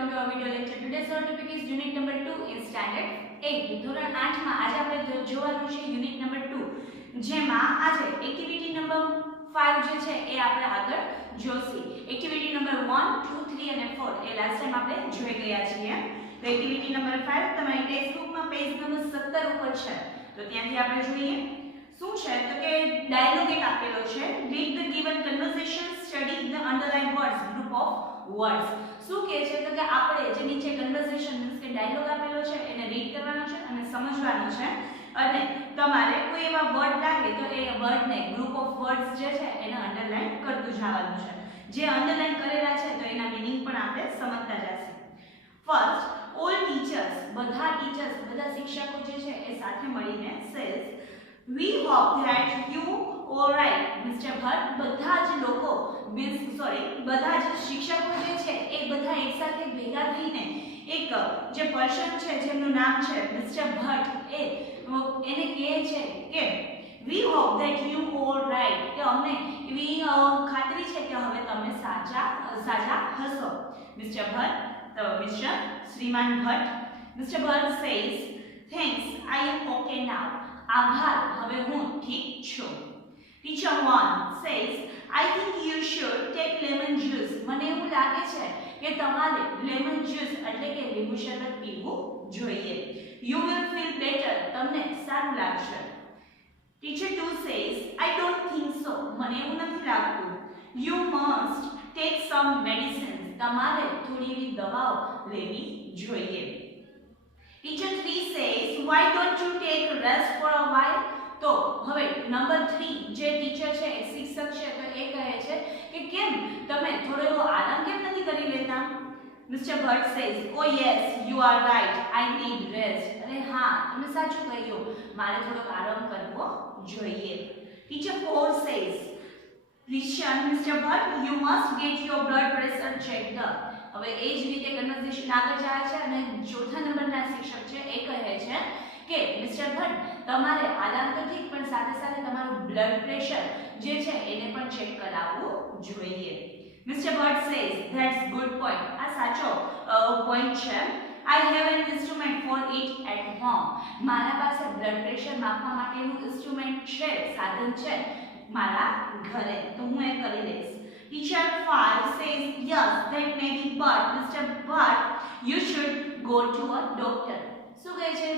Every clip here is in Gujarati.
welcome to our video lecture. Today's our topic is unit number 2 in standard 8. ધોરણ 8 માં આજે આપણે જોવાનું છે યુનિટ નંબર 2 જેમાં આજે એક્ટિવિટી નંબર 5 જે છે એ આપણે આગળ જોશી. એક્ટિવિટી નંબર 1 2 3 અને 4 એ લાસ્ટ ટાઈમ આપણે જોઈ ગયા છીએ. તો એક્ટિવિટી નંબર 5 તમારી ટેક્સ્ટ બુકમાં પેજ નંબર 17 ઉપર છે. તો ત્યાંથી આપણે જોઈએ શું છે તો કે ડાયલોગ એક આપેલો છે. read the given conversation, study the underlined words, group of words. શું કહે છે તો કે આપણે જે નીચે કન્વર્સેશન મીન્સ કે ડાયલોગ આપેલો છે એને રીડ કરવાનો છે અને સમજવાનો છે અને તમારે કોઈ એવા વર્ડ લાગે તો એ વર્ડને ગ્રુપ ઓફ વર્ડ્સ જે છે એને અંડરલાઈન કરતું જવાનું છે. જે અંડરલાઈન કરેલા છે તો એના મીનિંગ પણ આપણે સમજતા જશે. ફર્સ્ટ ઓલ ટીચર્સ, બધા શિક્ષકો જે છે એ સાથે મળીને says we hope that you all right Mr. Bhatt. બધા જ લોકો બધા જ શિક્ષકો જે છે એ બધા એકસાથે ભેગા થઈને એક જે પર્સન છે જેમનું નામ છે મિસ્ટર ભટ્ટ એને કહે છે કે we hope that you all right કે અમને એવી ખાતરી છે કે હવે તમે સાજા હશો. મિસ્ટર ભટ્ટ તો mister Shriman Bhatt. Mister Bhatt says thanks I am okay now. આભાર, હવે હું ઠીક છું. Teacher 1 says I think you should take lemon juice. મને એવું લાગે છે કે તમારે lemon juice એટલે કે લીંબુ શરબત પીવું જોઈએ. You will feel better. તમને સારું લાગશે. Teacher 2 says I don't think so. મને એવું નથી લાગતું. You must take some medicines. તમારે થોડી એવી દવાઓ લેવી જોઈએ. Teacher 3 says why don't you take rest for a while. તો હવે નંબર 3 જે ટીચર છે એક શિક્ષક છે તો એ કહે છે કે કેમ તમે થોડો એવો આરામ કેમ નથી કરી લેતા. Mister Bhatt says oh yes you are right I need rest. અરે હા તમે સાચું કહ્યું, મારે થોડો આરામ કરવો જોઈએ. Teacher 4 says listen Mr. Bhatt you must get your blood pressure checked up. હવે એ જ રીતે કન્વર્સેશન આગળ જાય છે અને ચોથા નંબરના શિક્ષક છે એ કહે છે કે મિસ્ટર ભટ્ટ તમારે આરામ તો ઠીક પણ સાથે સાથે તમારું બ્લડ પ્રેશર જે છે એને પણ ચેક કરાવવું જોઈએ. Mister Bhatt says that's good point. આ સાચો પોઈન્ટ છે. I have an instrument for it at home. મારા પાસે બ્લડ પ્રેશર માપવા માટેનું ઇન્સ્ટ્રુમેન્ટ છે, સાધન છે મારા ઘરે, તો હું એ કરી લઈશ. Teacher 5 says yes that may be but Mr. Bhatt you should go to a doctor. શું કહે છે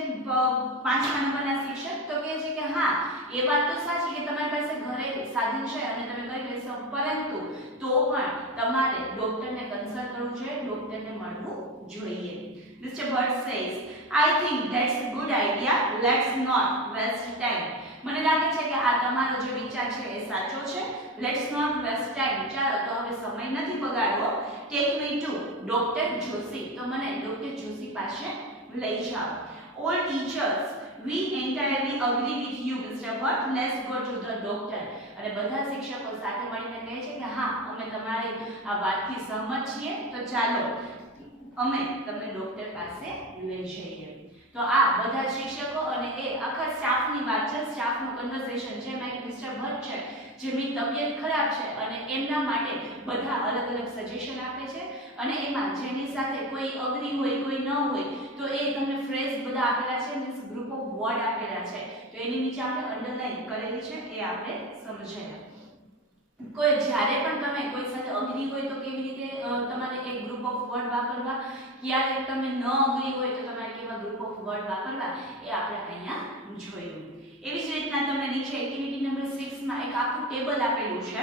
પાંચમા નંબરના શિક્ષક તો કહે છે કે હા એ વાત તો સાચી કે તમારી પાસે ઘરે સાધન છે અને તમે કરી લેશો, પરંતુ તો પણ તમારે ડોક્ટરને કન્સલ્ટ કરવું જોઈએ, ડોક્ટરને મળવું જોઈએ. Mr. Bhatt says I think that's a good idea, let's not waste time. મને લાગે છે કે આ તમારો જે વિચાર છે એ સાચો છે. Let's not waste time. ચાલો તો હવે સમય નથી બગાડવો. Take me to doctor Joshi. તો મને ડોક્ટર જોશી પાસે લઈ જાઓ. All teachers we entirely agree with you mister Bhatt let's go to the doctor. અને બધા શિક્ષકો સાથે મળીને કહે છે કે હા અમે તમારી આ વાતથી સહમત છીએ, તો ચાલો અમે તમને ડોક્ટર પાસે લઈ જઈએ. તો આ બધા શિક્ષકો અને એ આખા સ્ટાફની વાત છે, સ્ટાફનું કન્વર્સેશન છે. જેમાં એક મિસ્ટર ભટ્ટ છે જેમની તબિયત ખરાબ છે અને એમના માટે બધા અલગ અલગ સજેશન આપે છે અને એમાં જેની સાથે કોઈ અગ્રી હોય કોઈ ન હોય તો એ તમને ફ્રેઝ બધા આપેલા છે, મીન્સ ગ્રુપ ઓફ વર્ડ આપેલા છે. તો એની નીચે આપણે અંડરલાઈન કરેલી છે એ આપણે સમજાયા. કોઈ જ્યારે પણ તમે કોઈ સાથે અગ્રી હોય તો કેવી રીતે તમારે એક ગ્રુપ ઓફ વર્ડ વાપરવા, ક્યારે તમે ન અગ્રી હોય તો તમારે કેવા ગ્રુપ ઓફ વર્ડ વાપરવા એ આપણે અહીંયા જોયું. એવી જ રીતના તમને નીચે એક્ટિવિટી નંબર 6 માં એક આખું ટેબલ આપેલું છે.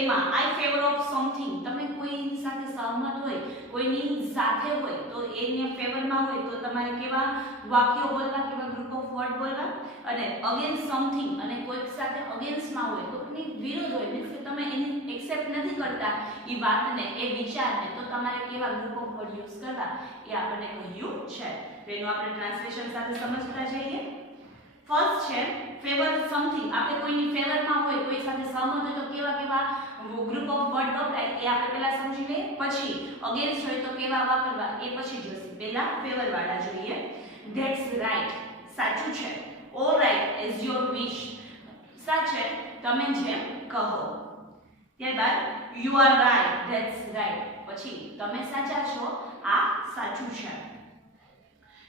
એમાં આઈ ફેવર ઓફ સમથિંગ, તમે કોઈની સાથે સહમત હોય, કોઈની સાથે હોય તો એની ફેવરમાં હોય તો તમારે કેવા વાક્યો બોલવા, કેવા ગ્રુપ ઓફ વર્ડ બોલવા. અને અગેન્સ્ટ સમથિંગ, અને કોઈક સાથે અગેન્સ્ટમાં હોય, કોઈની વિરુદ્ધ હોય, મીન્સ કે તમે એની એક્સેપ્ટ નથી કરતા એ વાતને એ વિચારને, તો તમારે કેવા ગ્રુપ ઓફ વર્ડ યુઝ કરવા એ આપણને કહ્યું છે. તો એનું આપણે ટ્રાન્સલેશન સાથે સમજતા જઈએ. ફર્સ્ટ છે ફેવર સમથિંગ. આપણે કોઈની ફેવરમાં હોય, કોઈ સાથે સહમત હોય તો કેવા ગ્રુપ ઓફ વર્ડ વપરાય એ આપણે પહેલા સમજી લઈએ. પછી અગેન્સ્ટ હોય તો કેવા વાપરવા એ પછી જોઈશું. પહેલા ફેવર વાળા જોઈએ. ધેટ્સ રાઈટ, સાચું છે. ઓલ રાઈટ એઝ યોર વિશ, સાચે તમે જેમ કહો. ત્યારબાદ you are right, that's right. પછી તમે સાચા છો, આ સાચું છે.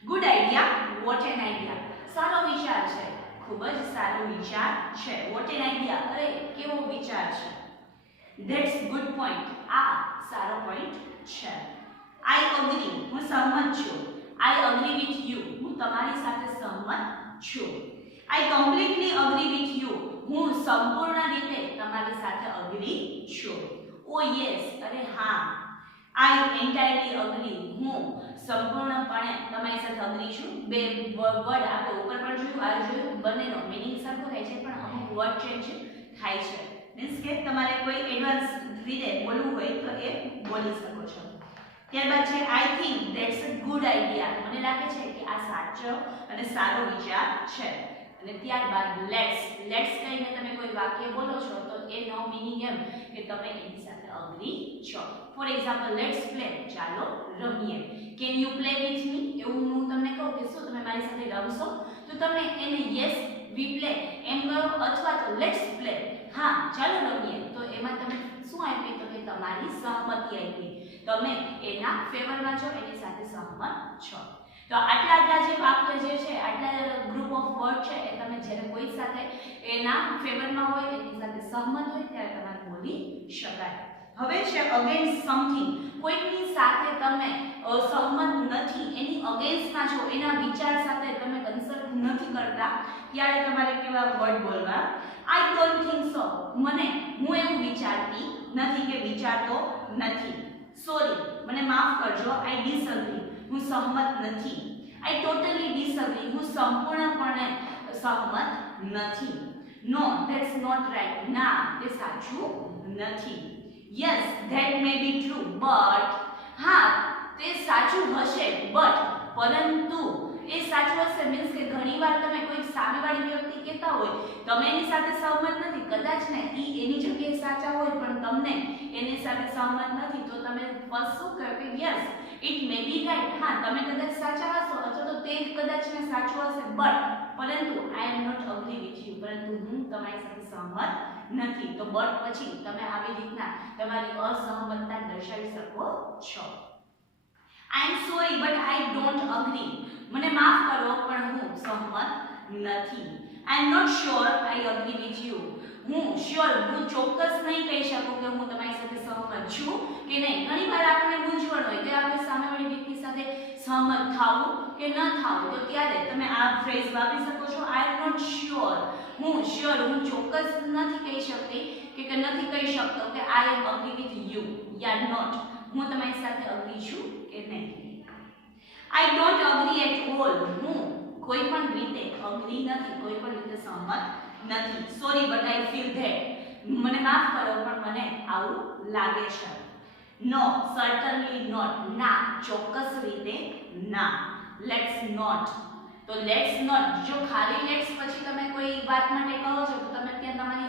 Good idea, what an idea. સારો વિચાર છે, ખૂબ જ સારો વિચાર છે. વોટ એન આઈડિયા, અરે કેવો વિચાર છે. ધેટ્સ ગુડ પોઈન્ટ, આ સારો પોઈન્ટ છે. આઈ અગ્રી, હું સહમત છું. આઈ અગ્રી વિથ યુ, હું તમારી સાથે સહમત છું. આઈ કમ્પ્લીટલી અગ્રી વિથ યુ, હું સંપૂર્ણ રીતે તમારી સાથે અગ્રી છું. ઓ યસ, અરે હા. આઈ એન્ટાયરલી અગ્રી, હું સંપૂર્ણપણે તમારી સાથે અગ્રી છું. બે વર્ડ આપણે ઉપર પણ જોયું, આ જોયું, બંનેનો મીનિંગ સરખો થાય છે પણ અમુક વર્ડ ચેન્જ થાય છે. મીન્સ કે તમારે કોઈ એડવાન્સ રીતે બોલવું હોય તો એ બોલી શકો છો. ત્યારબાદ છે I think that's a good idea, મને લાગે છે કે આ સાચો અને સારો વિચાર છે. અને ત્યારબાદ લેટ્સ કહીને તમે કોઈ વાક્ય બોલો છો તો એનો મીનિંગ એમ કે તમે એની સાથે અગ્રી છો. ફોર એક્ઝામ્પલ લેટ્સ પ્લે, ચાલો રમીએ. Can you play with me, એવું હું તમને કહું કે શું તમે મારી સાથે રમશો, તો તમે એને યસ વી પ્લે એમ કહો અથવા તો લેટ્સ પ્લે, હા ચાલો રમીએ. તો એમાં તમે શું આપી, તો કે તમારી સહમતિ આપી, તમે એના ફેવરમાં છો, એની સાથે સહમત છો. તો આટલા જે વાક્ય જે છે, આટલા ગ્રુપ ઓફ વર્ડ છે, એ તમે જ્યારે કોઈ સાથે એના ફેવરમાં હોય, એની સાથે સહમત હોય ત્યારે તમારે બોલી શકાય. હવે છે અગેન્સ્ટ સમથિંગ, કોઈની સાથે તમે સહમત નથી, એની અગેન્સ્ટમાં છો, એના વિચાર સાથે તમે કન્સલ્ટ નથી કરતા, ત્યારે તમારે કેવા વર્ડ બોલવા. આઈ ડોન્ટ થિંક સો, હું એવું વિચારતી નથી કે વિચારતો નથી. સોરી, મને માફ કરજો. આઈ ડિસઅગ્રી, હું સહમત નથી. આઈ ટોટલી ડિસઅગ્રી, હું સંપૂર્ણપણે સહમત નથી. નો, ધેટ્સ નોટ રાઈટ, ના તે સાચું નથી. Yes, that may be true, but, હા તે સાચું હશે, પરંતુ એ સાચું હશે મીન્સ કે ઘણીવાર તમે કોઈ સામેવાળી વ્યક્તિ કહેતા હોય, તમે એની સાથે સહમત નથી, કદાચ ને એની જગ્યાએ સાચા હોય પણ તમને એની સાથે સહમત નથી, તો તમે ફર્સ્ટ શું કહો કે yes it may be right, હા તમે કદાચ સાચા હશો અથવા તો તે કદાચ ને સાચું હશે, પરંતુ I am not agree with you, પરંતુ હું તમારી સાથે સહમત નથી. તો બટ પછી તમે આવી રીતના તમારી અસહમતતા દર્શાવી શકો છો. I am sorry but I don't agree, મને માફ કરો પણ હું સહમત નથી. I am not sure I agree with you, હું ચોક્કસ નહીં કહી શકું કે હું તમારી સાથે સહમત છું કે નહીં. ઘણીવાર આપણને મૂંઝવણ હોય કે આપણે સામેવાળી વ્યક્તિ સાથે સહમત થાવું કે ન થાવું, તો ત્યારે તમે આ ફ્રેઝ વાપરી શકો છો. આઈ એમ નોટ શ્યોર, હું ચોક્કસ નથી કહી શકતી કે નથી કહી શકતો કે I am agree with you યા નોટ, હું તમારી સાથે અગ્રી છું કે નહીં. I don't agree at all, હું કોઈ પણ રીતે અગ્રી નથી, કોઈ પણ રીતે સહમત નથી. Sorry but I feel that, મને માફ કરો પણ મને આવું લાગે છે. નો, સર્ટનલી નોટ, ના ચોક્કસ રીતે ના. લેટ્સ નોટ, તો લેટ્સ નોટ, જો ખાલી લેટ્સ પછી તમે કોઈ વાત માટે કહો છો તો તમે ત્યાં તમારી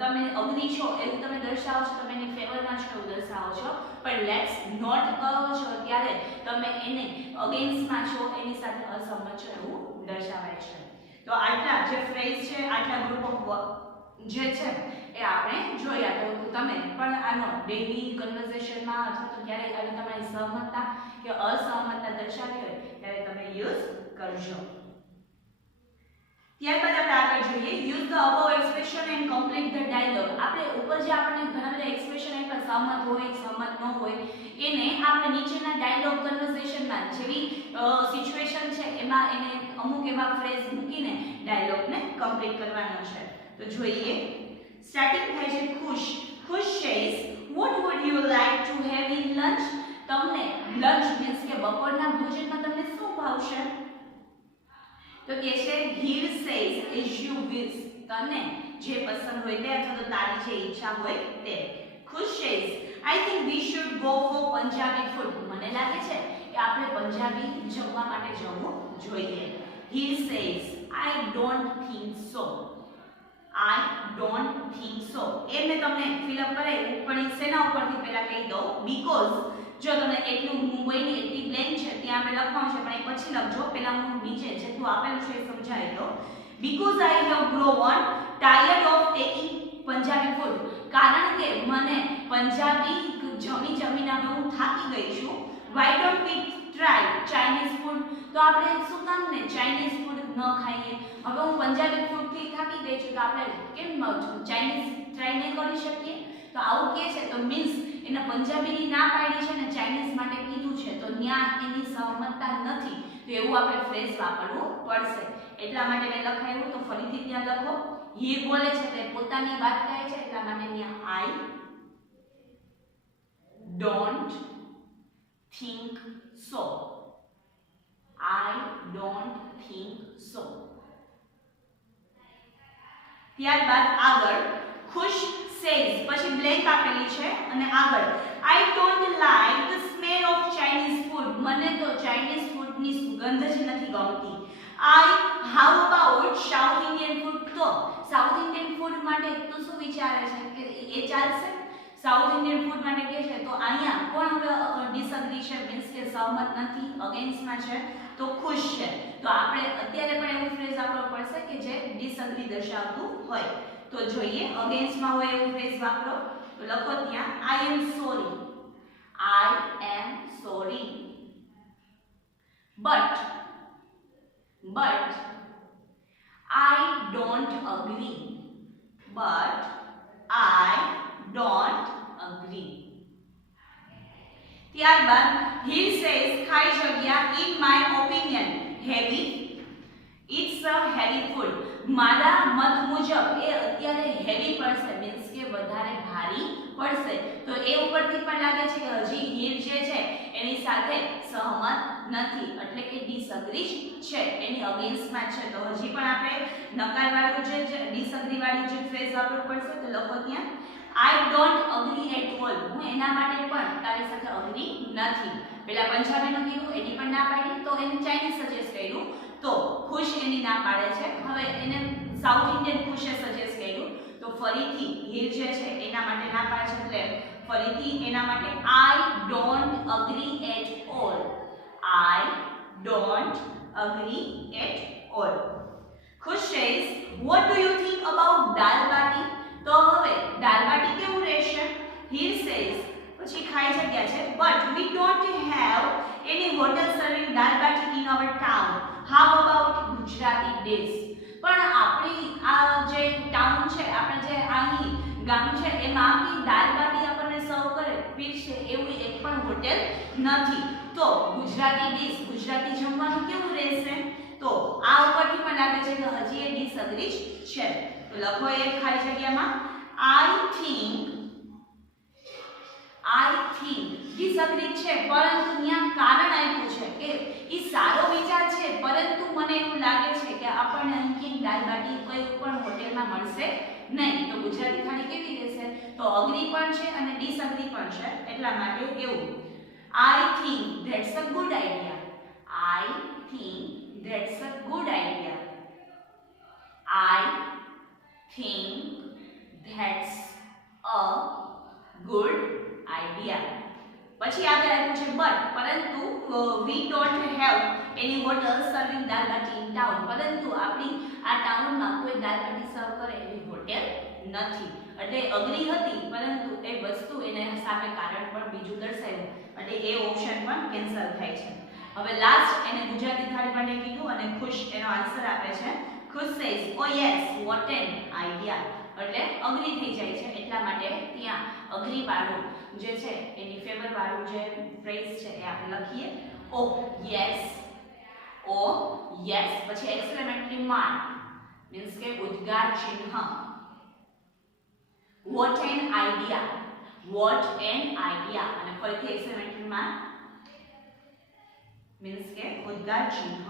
તમે અગ્રી છો એવું તમે દર્શાવો છો, તમે એની ફેવરમાં છો એવું દર્શાવો છો. પણ લેટ્સ નોટ કહો છો ત્યારે તમે એને અગેન્સ્ટમાં છો, એની સાથે અસહમત છો એવું દર્શાવાય છે. તો આટલા જે ફ્રેઝ છે, આટલા ગ્રુપ ઓફ જે છે એ આપણે જોયા. તો તમે પણ આનો ડેઈલી કન્વર્સેશનમાં અથવા તો ક્યારેય આવી તમારી સહમતતા કે અસહમતતા દર્શાવી હોય ત્યારે તમે યુઝ કરજો. ત્યારબાદ આપણે આગળ જોઈએ use the above expression and complete the dialogue. આપણે ઉપર જે આપણને ઘણા બધા એક્સપ્રેશન આપ્યા, સહમત હોય, સહમત ન હોય, એને આપણે નીચેના ડાયલોગ કન્વર્સેશનમાં જેવી સિચ્યુએશન છે એમાં એને અમુક એવા ફ્રેઝ મૂકીને ડાયલોગને કમ્પ્લીટ કરવાનો છે. તો જોઈએ, સ્ટાર્ટિંગ થાય છે ખુશ. ખુશ says what would you like to have in lunch? તમને લંચ મીન્સ કે બપોરના ભોજનમાં તમને શું ભાવશે? તો કે છે he says as you wish, તને જે પસંદ હોય તે અથવા તો તારી જે ઈચ્છા હોય તે. ખુશ says I think we should go for Punjabi food, મને લાગે છે કે આપણે પંજાબી જમવા માટે જવું જોઈએ. he says I don't think so, I don't think so. એ મેં તમને ફિલ અપ કરાવ્યું પણ શેના ઉપરથી પહેલા કહી દઉં, બીકોઝ જો તમને એટલું મુંબઈની એટલી પ્લેન છે ત્યાં આપણે લખવાનું છે પણ એ પછી લખજો, પહેલા હું નીચે જેટલું આપેલું છે એ સમજાવી દઉં. Because I have grown tired of taking Punjabi food, કારણ કે મને પંજાબી જમી જમીને હવે હું થાકી ગઈ છું, why don't we try Chinese food, તો આપણે શું કામ ને ચાઇનીઝ ફૂડ ન ખાઈએ. હવે હું પંજાબી ફૂડથી થાકી ગઈ છું તો આપણે કેમ ચાઇનીઝ ટ્રાય નહીં કરી શકીએ. તો આવું કહે છે તો મીન્સ એને પંજાબીની ના પાડી છે ને ચાઇનીઝ માટે કીધું છે, તો ત્યાં એની સહમતતા નથી, તો એવું આપણે ફ્રેઝ વાપરવું પડશે. એટલા માટે મેં લખાયું, તો ફરીથી ત્યાં લખો. હીર બોલે છે તે પોતાની વાત કહે છે, એટલા માટે ત્યાં I don't think so. I don't think so. ત્યારબાદ આગળ ખુશ says, પછી બ્લેન્ક આપેલી છે અને આગળ I don't like the smell of Chinese food. મને તો ચાઇનીઝ ફૂડની સુગંધ જ નથી ગમતી. how about South Indian food? તો સાઉથ ઇન્ડિયન ફૂડ માટે તું શું વિચારે છે કે એ ચાલશે? સાઉથ ઇન્ડિયન ફૂડ માટે કે છે તો અહીંયા કોણ હવે ડિસએગ્રી છે, મીન્સ કે સહમત નથી, અગેન્સ્ટમાં છે, તો ખુશ છે. તો આપણે અત્યારે પણ એવું ફ્રેઝ વાપરવો પડશે કે જે ડિસએગ્રી દર્શાવતું હોય. તો જોઈએ અગેન્સ્ટમાં હોય એવું ફ્રેઝ વાપરો. તો લખો ત્યાં I am sorry. I am sorry. But I don't agree. But I don't agree. ત્યારબાદ he says ખાઈ જગ્યા in my opinion heavy. It's a heavy food. મારા મત મુજબ એ અત્યારે હેવી પડશે, મીન્સ કે વધારે ભારી પડશે. તો એ ઉપરથી પણ લાગે છે કે હજી હીર જે છે એની સાથે સહમત નથી, એટલે કે ડિસએગ્રી છે, એની અગેન્સ્ટમાં છે. તો હજી પણ આપણે નકારવાળું જે ડિસએગ્રી વાળું જે ફ્રેઝ વાપરવું પડશે. તો લખો ત્યાં I don't agree at all. હું એના માટે પણ તારી સાથે અગ્રી નથી. પેલા પંજાબીનું કીધું એની પણ ના પાડી, તો એને ચાઇનીઝ સજેસ્ટ કર્યું, તો ખુશ એની ના પાડે છે. હવે એને સાઉથ ઇન્ડિયન ખુશે સજેસ્ટ કર્યું, તો ફરીથી હીર જે છે એના માટે ના પાડે છે, એટલે ફરીથી એના માટે I don't agree at all. I don't agree at all. ખુશ says what do you think about દાલ બાટી? તો હવે દાલ બાટી કેવું રહેશે? હીર says પછી ખાઈ જગ્યા છે but we don't have any hotel serving dal baati in our town. How about Gujarati dish? પણ આપણી આ જે ટાઉન છે, આપણે જે અહીં ગામ છે એમાં આખી દાલ બાટી આપણને સર્વ કરે પીરશે એવું એક પણ હોટેલ નથી. તો ગુજરાતી ડીશ, ગુજરાતી જમવાનું કેવું રહેશે? તો આ ઉપરથી પણ લાગે છે કે હજી એ ડિસએગ્રી છે. તો લખો એ ખાલી જગ્યામાં I think ડિસએગ્રી છે, પરંતુ ત્યાં કારણ આપ્યું છે કે ઈ સારો વિચાર છે, પરંતુ મને એવું લાગે છે કે આપણને અહીં દાલ બાટી કોઈ પણ હોટેલમાં મળશે નહીં. તો ગુજરાતી થાળી કેવી રહેશે? તો અગ્રી પણ છે અને ડિસએગ્રી પણ છે, એટલા માટે એવું I think that's a good idea. I think that's a good idea. I think that's a good idea. પછી આગળ આવ્યું છે but, પરંતુ we don't have any hotel serving dal baati in town. પરંતુ આપણી આ ટાઉનમાં કોઈ દાલ બાટી સર્વ કરે એવી હોટેલ નથી. એટલે અગ્રી હતી, પરંતુ એ વસ્તુ એને સામે કારણ પણ બીજું દર્શાવ્યું, એટલે એ ઓપ્શન પણ કેન્સલ થાય છે. હવે લાસ્ટ એને ગુજરાતી થાળી માટે કીધું અને ખુશ એનો આન્સર આપે છે. ખુશ says oh yes what an idea. એટલે અગ્રી થઈ જાય છે, એટલા માટે ત્યાં અગ્રી વાળું જે છે એની ફેવર વાળું જે ફ્રેઝ છે એ આપણે લખીએ oh yes પછી એક્સક્લેમેટરી માર્ક મીન્સ કે ઉદ્ગાર ચિહ્ન. what an idea અને ફરીથી એક્સક્લેમેટરી માર્ક મીન્સ કે ઉદ્ગાર ચિહ્ન.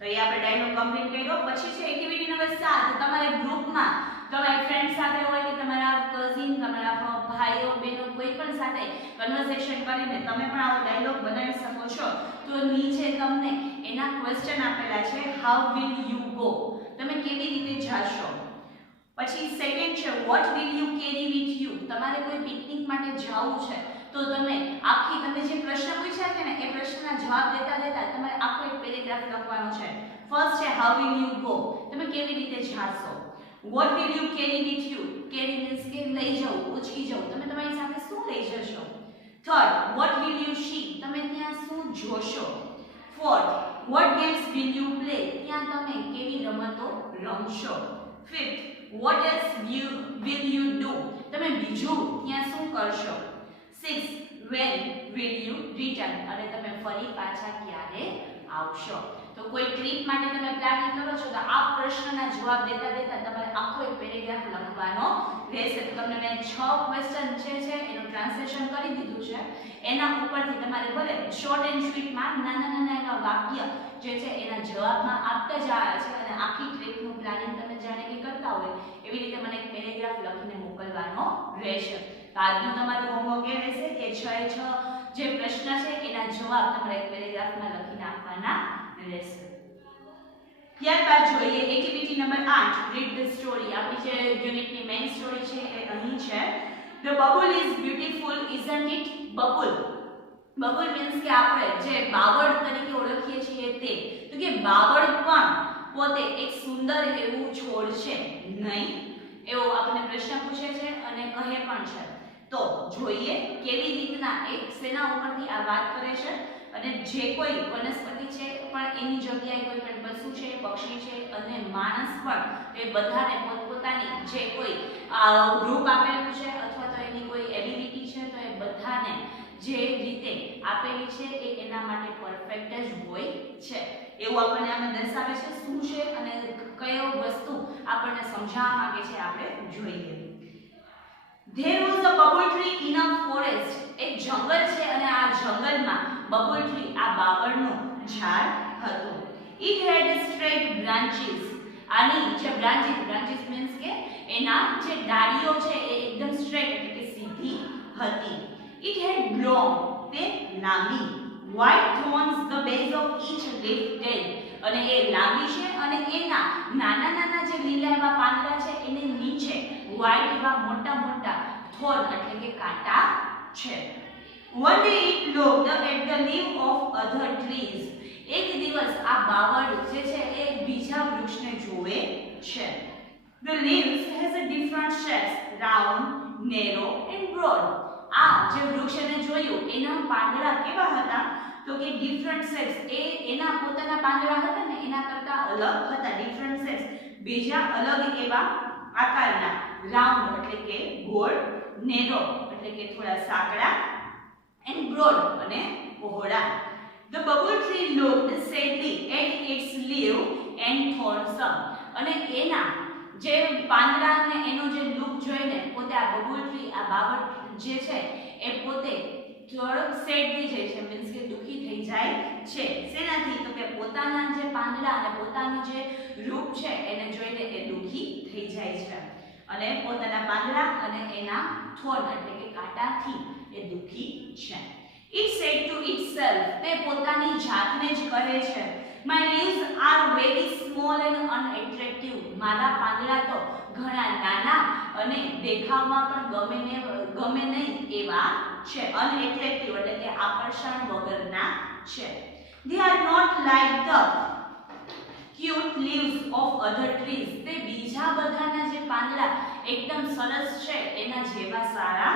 તો એ આપણે ડાયલોગ કમ્પ્લીટ કર્યો. પછી છે એક્ટિવિટી નંબર 7. તમારે ગ્રુપમાં તમારા ફ્રેન્ડ સાથે હોય કે તમારા કઝિન, તમારા ભાઈઓ બહેનો કોઈ પણ સાથે કન્વર્સેશન કરીને તમે પણ આવો ડાયલોગ બનાવી શકો છો. તો નીચે તમને એના ક્વેશ્ચન આપેલા છે how will you go? તમે કેવી રીતે જાશો? પછી સેકન્ડ છે what will you carry with you? તમારે કોઈ પિકનિક માટે જવું છે તો તમે આખી તમે જે પ્રશ્ન પૂછ્યા છે ને એ પ્રશ્નના જવાબ દેતા તમારે આખો એક પેરેગ્રાફ લખવાનો છે. ફર્સ્ટ છે how will you go? તમે કેવી રીતે જાશો? what will you carry with you? carry means કે લઈ જવું, ઉચકી જવું. તમે તમારી સાથે શું લઈ જશો? Third what will you see તમે ત્યાં શું જોશો fourth what games will you play ત્યાં તમે કેવી રમતો રમશો fifth what else will you do તમે બીજું ત્યાં શું કરશો sixth when will you return અને તમે ફરી પાછા ક્યારે આવશો તો કોઈ ટ્રીપ માટે તમે પ્લાનિંગ કરો છો તો આ પ્રશ્નના જવાબ દેતા દેતા તમારે આખો એક પેરેગ્રાફ લખવાનો રહેશે તો તમને મેં 6 ક્વેશ્ચન છે એનું ટ્રાન્સલેશન કરી દીધું છે એના ઉપરથી તમારે ભલે શોર્ટ એન્ડ સ્વીટમાં નાના નાના એવા વાક્ય જે છે એના જવાબમાં આપતા જ આવ્યા છે અને આખી ટ્રીપનું પ્લાનિંગ તમે જાણે કે કરતા હોય એવી રીતે મને એક પેરેગ્રાફ લખીને મોકલવાનો રહેશે તો આજનું તમારું હોમવર્ક એ રહેશે કે 6 જે પ્રશ્ન છે એના જવાબ તમારે એક પેરેગ્રાફમાં લખીને આપવાના રહેશે ત્યારબાદ જોઈએ activity number 8 read the story આપણી જે યુનિટની મેઇન સ્ટોરી છે એ અહીં છે the bubble is beautiful isn't it bubble means કે આપણે જે બાવળ તરીકે ઓળખીએ છીએ તે તો કે બાવળ પણ પોતે એક સુંદર એવું છોડ છે નહીં એવો આપણને પ્રશ્ન પૂછે છે અને કહે પણ છે તો જોઈએ કેવી રીતના એક સેના ઉપરથી આ વાત કરે છે અને જે કોઈ વનસ્પતિ છે પણ એની જગ્યાએ કોઈ પણ પશુ છે પક્ષી છે અને માણસ પણ એ બધાને પોતપોતાની જે કોઈ રૂપ આપેલું છે અથવા તો એની કોઈ એબિલિટી છે તો એ બધાને જે રીતે આપેલી છે એ એના માટે પરફેક્ટ જ હોય છે એવું આપણને આમાં દર્શાવે છે શું છે અને કયો વસ્તુ આપણને સમજાવવા માંગે છે આપણે જોઈએ There was a bubble tree in a forest. એક જંગલ છે અને આ જંગલમાં bubble tree આ બાવળનું ઝાડ હતું. It had straight branches. આની જે branches means કે એના જે ડાળીઓ છે એ એકદમ સ્ટ્રેટ એટલે કે સીધી હતી. It had long તે લાંબી white thorns the base of each leaf tail અને એ લાંબી છે અને એના નાના નાના જે લીલા એવા પાંદડા છે એને નીચે white એવા મોટા મોટા thorn એટલે કે કાંટા છે. One day it looked at the leaf of other trees. એક દિવસ આ બાવળ જે છે એ બીજા વૃક્ષને જોવે છે. The leaves has a different shapes, round, narrow and broad. આ જે વૃક્ષ એને જોયું એના પાંદડા કેવા હતા તો કે ડિફરન્ટ શેપ્સ એના પોતાના પાંદડા હતા ને એના કરતા અલગ હતા ડિફરન્ટ શેપ્સ બીજા અલગ એવા આકારના રાઉન્ડ એટલે કે ગોળ નેરો એટલે કે થોડા સાંકડા એન્ડ બ્રોડ અને પહોળા The bubble tree looked sadly at its leaf and thorns અને એના જે પાંદડા ને એનો જે લુક જોઈને પોતે આ બબલ ટ્રી આ બાવળ જે છે એ પોતે થોડોક સેડ થઈ જાય છે મીન્સ કે દુખી થઈ જાય છે શેનાથી તો કે પોતાના જે પાંદડા અને પોતાનું જે રૂપ છે એને જોઈને એ દુખી થઈ જાય છે અને પોતાના પાંદડા અને એના થોર્ન એટલે કે કાંટાથી એ દુખી છે. It said to itself તે પોતાની જાતને જ કહે છે My leaves are very small and unattractive. મારા પાંદડા તો ઘણા નાના અને દેખાવમાં પણ ગમે નહીં એવા છે. Unattractive એટલે કે આકર્ષણ વગરના છે. They are not like the cute leaves of other trees. તે બીજા બધાના જે પાંદડા એકદમ સરસ છે એના જેવા સારા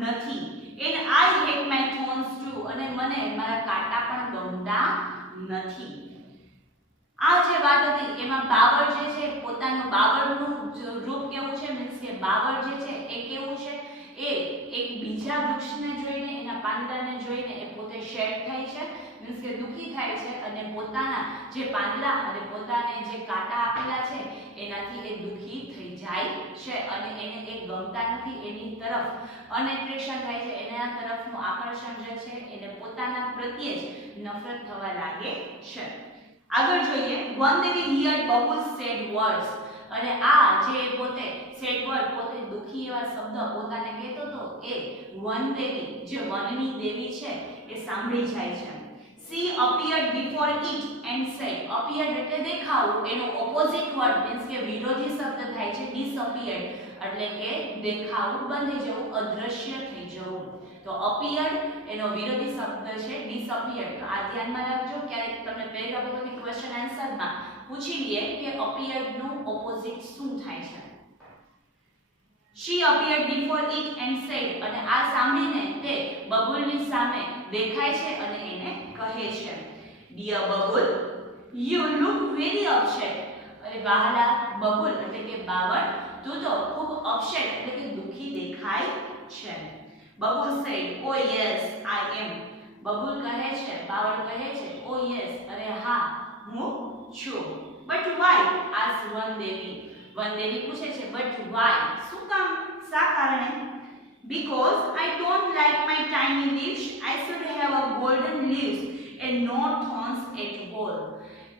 નથી. And I hate my thorns too. અને મને મારા કાંટા પણ ગમતા નથી. આ જે વાત હતી એમાં બાવળ જે છે પોતાનું બાવળનું રૂપ કેવું છે મીન્સ કે બાવળ જે છે એ કેવું છે એ એક બીજા વૃક્ષને જોઈને એના પાંદડાને જોઈને એ પોતે શેડ થાય છે મીન્સ કે દુખી થાય છે અને પોતાના જે પાંદડા અને પોતાને જે કાંટા આપેલા છે એનાથી એ દુખી થઈ જાય છે અને એને એ ગમતા નથી એની તરફ અનએટ્રેક્શન થાય છે એના તરફનું આકર્ષણ જે છે એને પોતાના પ્રત્યે જ નફરત થવા લાગે છે. આગળ જોઈએ one day we heard bubbles said words અને આ જે પોતે said word પોતે દુખી એવા શબ્દ પોતાને કહેતો તો એ વન દેવી જે વનની દેવી છે એ સાંભળી જાય છે. She appeared before it and said appeared એટલે દેખાવું એનો ઓપોઝિટ વર્ડ મીન્સ કે વિરોધી શબ્દ થાય છે disappeared એટલે કે દેખાવું બંધ થઈ જવું અદ્રશ્ય થઈ જવું. તો appeared એનો વિરોધી શબ્દ છે disappeared. તો આ ધ્યાનમાં રાખજો ક્યારેક તમને પેરેગ્રાફની ક્વેશ્ચન આન્સરમાં પૂછી લે કે appeared નું ઓપોઝિટ શું થાય છે. She appeared before it and said, અને આ સાંભળીને તે બબુલની સામે દેખાય છે અને એને કહે છે, Dear Babul, you look very upset. અરે વહાલા બબુલ એટલે કે બાવળ, તું તો ખૂબ upset એટલે કે દુખી દેખાય છે. Babul said, Oh yes, I am. Babul કહે છે, બાવળ કહે છે, Oh yes, અરે હા, હું છું. But why? asked વનદેવી. વનદેવી પૂછે છે, But why? શું કામ? શા કારણે? Because I don't like my tiny leaves. I should have a golden leaves and no thorns at all.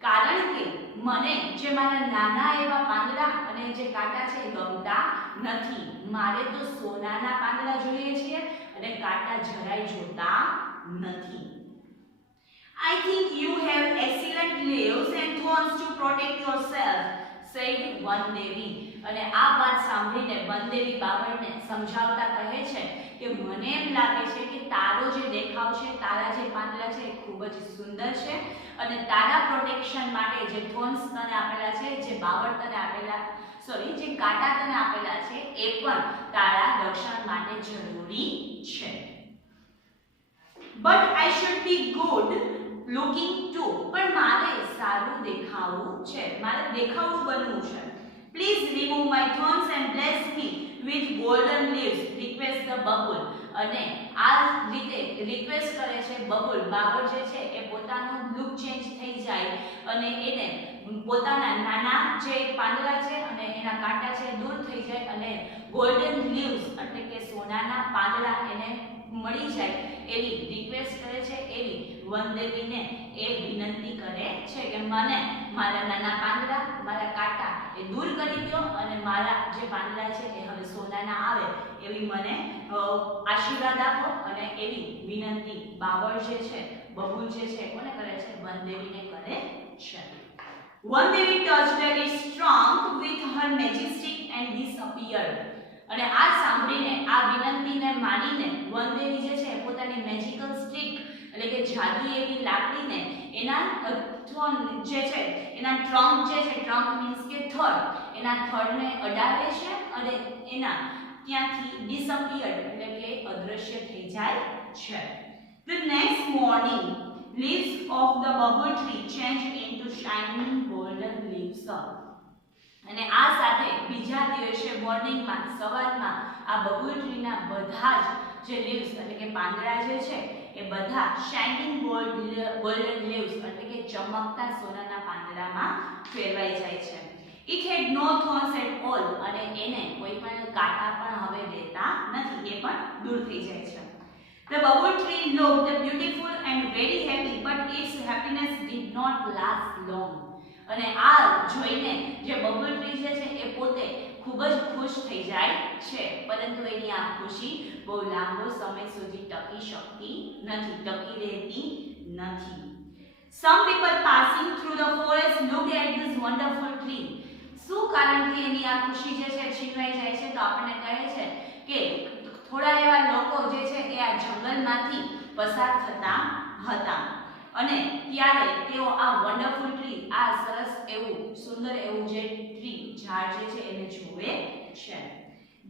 કારણ કે મને જે મારા નાના એવા પાંદડા અને જે કાંટા છે એ ગમતા નથી. મારે તો સોનાના પાંદડા જોઈએ છે અને કાંટા જરાય જોતા નથી. I think you have excellent leaves and thorns to protect yourself, said વનદેવી. અને આ વાત સાંભળીને વનદેવી બાવળને સમજાવતા કહે છે કે મને એમ લાગે છે કે તારો જે દેખાવ છે, તારા જે પાંદડા છે એ ખૂબ જ સુંદર છે અને તારા પ્રોટેક્શન માટે જે થોર્ન્સ તને આપેલા છે, જે બાવળ તને આપેલા, જે કાંટા તને આપેલા છે એ પણ તારા રક્ષણ માટે જરૂરી છે. But I should be good looking too. પણ મારે સારું દેખાવું છે, મારે દેખાવડું બનવું છે. Please remove my thorns and bless me with golden leaves, request the bubble. અને આ રીતે રિક્વેસ્ટ કરે છે બબુલ. બાવળ જે છે એ પોતાનું લુક ચેન્જ થઈ જાય અને એને પોતાના નાના જે પાંદડા છે અને એના કાંટા છે દૂર થઈ જાય અને ગોલ્ડન લીવ્સ એટલે કે સોનાના પાંદડા એને મળી જાય એવી રિક્વેસ્ટ કરે છે. એવી વનદેવીને એ વિનંતી કરે છે કે મને મારા નાના પાંદડા, મારા કાંટા એ દૂર કરી દો અને મારા જે પાંદડા છે એ હવે સોનાના આવે એવી મને આશીર્વાદ આપો. અને એવી વિનંતી બાવળ જે છે, બબુલ જે છે કોને કરે છે? વનદેવીને કરે છે. વનદેવી touched its trunk with her magic stick and disappeared. અને આ સાંભળીને, આ વિનંતીને માનીને વનદેવી જે છે પોતાની મેજિકલ સ્ટિક એટલે કે જાદુઈ એવી લાકડીને એના જે છે એના ટ્રંક જે છે, ટ્રંક મીન્સ કે થડ, એના થડને અડાડે છે અને એના ત્યાંથી ડિસઅપિયર્ડ એટલે કે અદૃશ્ય થઈ જાય છે. The next morning, leaves of the bubble tree changed into shining golden leaves. અને આ સાથે બીજા દિવસે મોર્નિંગમાં, સવારમાં આ બબુલ ટ્રીના બધા જ જે લીવ્સ એટલે કે પાંદડા જે છે એ બધા શાઇનિંગ ગોલ્ડન લીવ્સ એટલે કે ચમકતા સોનાના પાંદડામાં ફેરવાઈ જાય છે. It had no thorns at all. અને એને કોઈ પણ કાંટા પણ હવે રહેતા નથી, એ પણ દૂર થઈ જાય છે. The bubble tree looked beautiful and very happy, but its happiness did not last long. અને આ જોઈને જે બબલ ટ્રી જે છે એ પોતે ખૂબ જ ખુશ થઈ જાય છે, પરંતુ એની આ ખુશી બહુ લાંબો સમય સુધી ટકી શકતી નથી, ટકી રહેતી નથી. Some people passing through the forest looked at this wonderful tree. શું કારણથી એની આ ખુશી જે છે છીનવાઈ જાય છે? તો આપણને કહે છે કે થોડા એવા લોકો જે છે એ આ જંગલમાંથી પસાર થતા હતા અને ત્યારે તેઓ આ વન્ડરફુલ ટ્રી, આ સરસ એવું સુંદર એવું જે ટ્રી ઝાડ જે છે એને જોવે છે.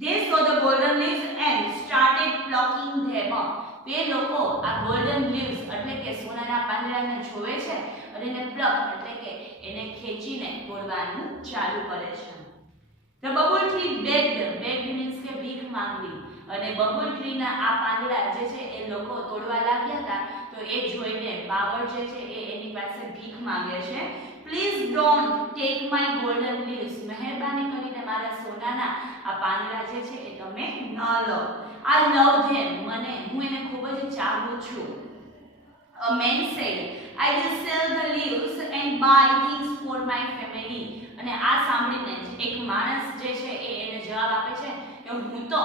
They saw the golden leaves and started plucking them up. તે લોકો આ golden leaves એટલે કે સોનાના પાંદડાને જોવે છે અને એને પ્લક એટલે કે એને ખેંચીને તોડવાનું ચાલુ કરે છે. The bubble tree begged. Begged means કે ભીખ માંગવી. અને બબુલ ટ્રીના આ પાંદડા જે છે એ લોકો તોડવા लाग्યા હતા તો એ જોઈને બાવળ જે છે એ એની પાસે ભીખ માંગે છે. Please don't take my golden leaves. મહેરબાની કરીને મારા સોનાના આ પાંદડા જે છે એ તમે ન લો. I love them. મને હું એને ખૂબ જ ચાહું છું. A man said, I will sell the leaves and buy things for my family. અને આ સાંભળીને એક માણસ જે છે એ એને જવાબ આપે છે કે હું તો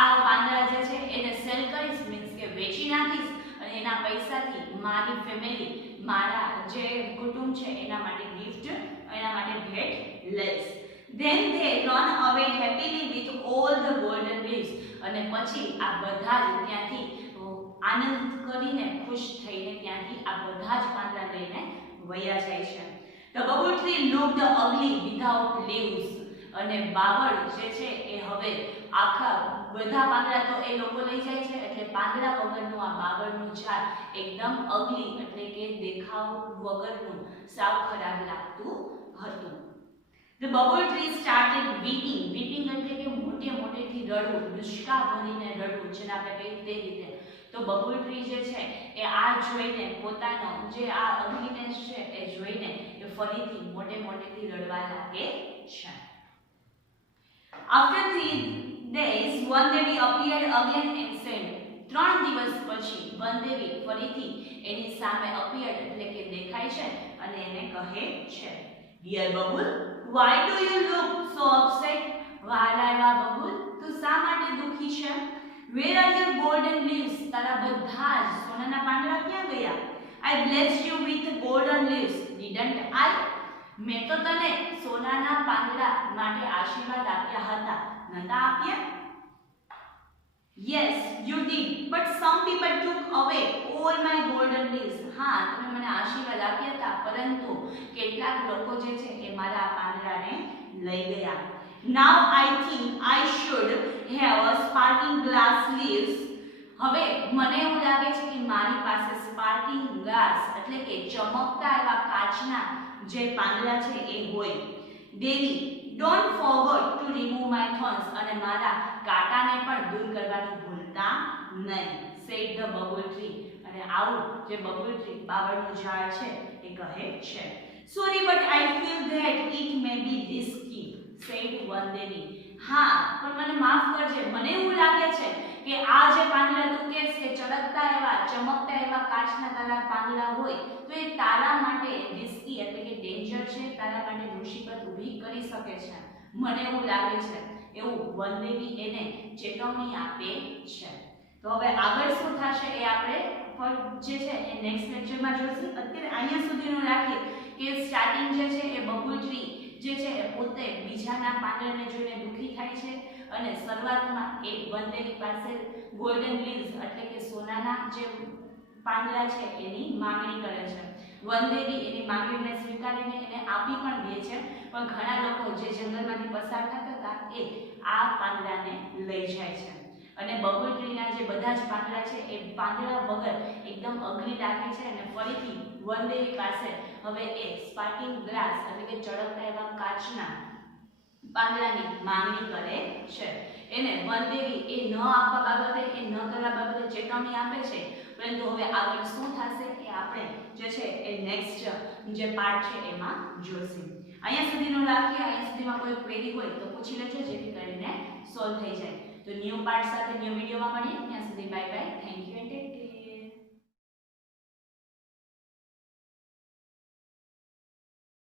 આ પાંદડા જે છે એને સેલ કરીશ, મીન્સ કે વેચી નાખીશ અને એના પૈસાથી મારી ફેમિલી, મારા જે કુટુંબ છે એના માટે ગિફ્ટ, એના માટે ભેટ લઈશ. Then they run away happily with all the golden leaves. અને પછી આ બધા જ ત્યાંથી આનંદ કરીને, ખુશ થઈને ત્યાંથી આ બધા જ પાંદડા લઈને વયા જાય છે. The bubble tree looked ugly without leaves. અને બાવળ જે છે એ હવે આખા બધા પાંદડા તો એ લોકો લઈ જાય છે, એટલે પાંદડા વગરનું આ બાબરનું ઝાડ એકદમ અગલી એટલે કે દેખાવ વગરનું સાવ ખરાબ લાગતું હતું. The bubble tree started weeping. Weeping એટલે કે મોટેથી રડવું, દુષ્કા ભરીને રડવું, જેને આપણે કહીએ તે રીતે. તો બબલ ટ્રી જે છે એ આ જોઈને પોતાનો જે આ અગ્નિનેસ છે એ જોઈને એ ફરીથી મોટેથી રડવા લાગે છે. After 3 days, Vandevi appeared again and said, 3 દિવસ પછી વનદેવી ફરીથી એની સામે appeared એટલે કે દેખાય છે અને એને કહે છે, Dear Babul, why do you look so upset? વાલાવા babul, તું શા માટે દુખી છે? Where are your golden leaves? તારા બધા જ સોનાના પાંદડા ક્યાં ગયા? I blessed you with golden leaves, didn't I? મેં તો તને સોનાના પાંદડા માટે આશીર્વાદ આપ્યા હતા, નતા આપ્યા? Yes, you did, but some people took away all my golden leaves. હા, તમે મને આશીર્વાદ આપ્યા હતા, પરંતુ કેટલાક લોકો જે છે એ મારા પાંદડાને લઈ ગયા. Now I think I should have a sparkling glass leaves. હવે મને એવું લાગે છે કે મારી પાસે સ્પાર્કિંગ ગ્લાસ એટલે કે ચમકતા એવા કાચના જે પાંદડા છે એ હોય. દેવી, don't forget to remove my thorns, અને મારા કાંટાને પણ દૂર કરવાનું ભૂલતા નહીં, સેડ ધ બબલ ટ્રી. અને આવું જે બબલ ટ્રી બાવળનું ઝાડ છે એ કહે છે. Sorry but I feel that it may be risky, said વનદેવી. હા, પણ મને માફ કરજે, મને એવું લાગે છે કે આ જે પાંદડા તું કહેશ કે ચળકતા એવા ચમકતા એવા કાચના તારા પાંદડા હોય તો એ તારા માટે રિસ્કી એટલે કે ડેન્જર છે, તારા માટે મુસીબત ઊભી કરી શકે છે, મને એવું લાગે છે, એવું વનદેવી એને ચેતવણી આપે છે. તો હવે આગળ શું થશે એ આપણે જે છે એ નેક્સ્ટ લેક્ચરમાં જોઈશું. અત્યારે અહીંયા સુધીનું રાખીએ કે સ્ટાર્ટિંગ જે છે એ બબુલ ટ્રી જે છે એ પોતે બીજાના પાંદડાને જોઈને દુખી થાય છે અને શરૂઆતમાં એ વનદેવી પાસે ગોલ્ડન લીવ્સ એટલે કે સોનાના જે પાંદડા છે એની માંગણી કરે છે. વનદેવી એની માંગણીને સ્વીકારીને એને આપી પણ દે છે, પણ ઘણા લોકો જે જંગલમાંથી પસાર થતા હતા એ આ પાંદડાને લઈ જાય છે અને બબુલ ટ્રીના જે બધા જ પાંદડા છે એ પાંદડા વગર એકદમ અઘરી લાગે છે અને ફરીથી વનદેવી પાસે હવે એ સ્પાર્કિંગ ગ્લાસ એટલે કે ચળકતા એવા કાચના પાંદડાની માંગણી કરે છે. એને વનદેવી એ ન આપવા બાબતે એ ન કરવા બાબતે ચેતવણી આપે છે, પરંતુ હવે આગળ શું થશે એ આપણે જે છે એ નેક્સ્ટ જે પાર્ટ છે એમાં જોઈશું. અહીંયા સુધીનું રાખીએ. અહીંયા સુધીમાં કોઈ ક્વેરી હોય તો પૂછી લેજો જેથી કરીને સોલ્વ થઈ જાય. તો ન્યૂ પાર્ટ સાથે ન્યૂ વિડીયોમાં